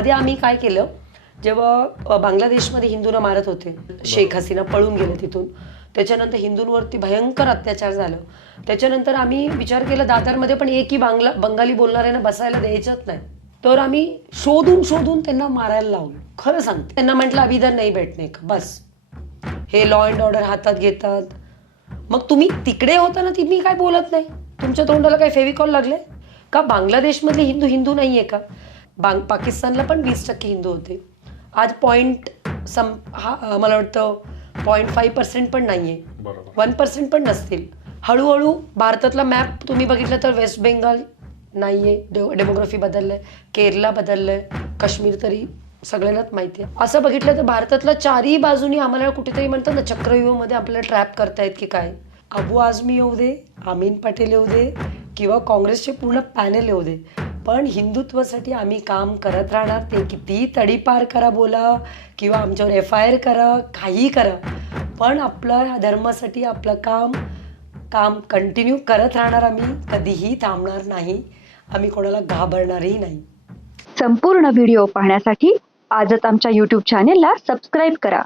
मध्ये आम्ही काय केलं जेव्हा बांगलादेशमध्ये हिंदूंना मारत होते शेख हसीना पळून गेले तिथून. त्याच्यानंतर हिंदूंवरती भयंकर अत्याचार झालं. त्याच्यानंतर आम्ही विचार केला दादरमध्ये पण एकही बांगला बंगाली बोलणाऱ्यांना बसायला द्यायचंच नाही. तर आम्ही शोधून शोधून त्यांना मारायला लावलं. खरं सांगते. त्यांना म्हटलं अभी इधर नाही बैठणे का? बस. हे लॉ अँड ऑर्डर हातात घेतात. मग तुम्ही तिकडे होता ना तुम्ही काय बोलत नाही? तुमच्या तोंडाला काय फेविकॉल लागले? का बांगलादेशमधले हिंदू हिंदू नाही आहे का? बांग पाकिस्तानला पण वीस टक्के हिंदू होते. आज पॉईंट सम हा मला वाटतं पॉईंट फाईव्ह पर्सेंट पण नाही आहे वन पर्सेंट पण नसतील. हळूहळू भारतातला मॅप तुम्ही बघितलं तर वेस्ट बेंगाल नाही आहे डे डेमोग्राफी बदललं आहे केरला बदललं आहे काश्मीर तरी सगळ्यांनाच माहिती आहे असं बघितलं तर भारतातल्या चारही बाजूनी आम्हाला कुठेतरी म्हणतात ना चक्रव्यूहामध्ये आपल्याला ट्रॅप करतायत की काय? अबू आझमी येऊ दे आमीन पटेल येऊ दे किंवा काँग्रेसचे पूर्ण पॅनल येऊ दे. पण हिंदुत्वासाठी आम्ही काम करत राहणार. ते कितीही तडीपार करा बोला किंवा आमच्यावर एफ आय आर करा काही करा. पण आपलं धर्मासाठी आपलं काम काम कंटिन्यू करत राहणार आम्ही. कधीही थांबणार नाही. आम्ही कोणाला घाबरणारही नाही. संपूर्ण व्हिडिओ पाहण्यासाठी आजच आमच्या यूट्यूब चॅनेलला सबस्क्राईब करा.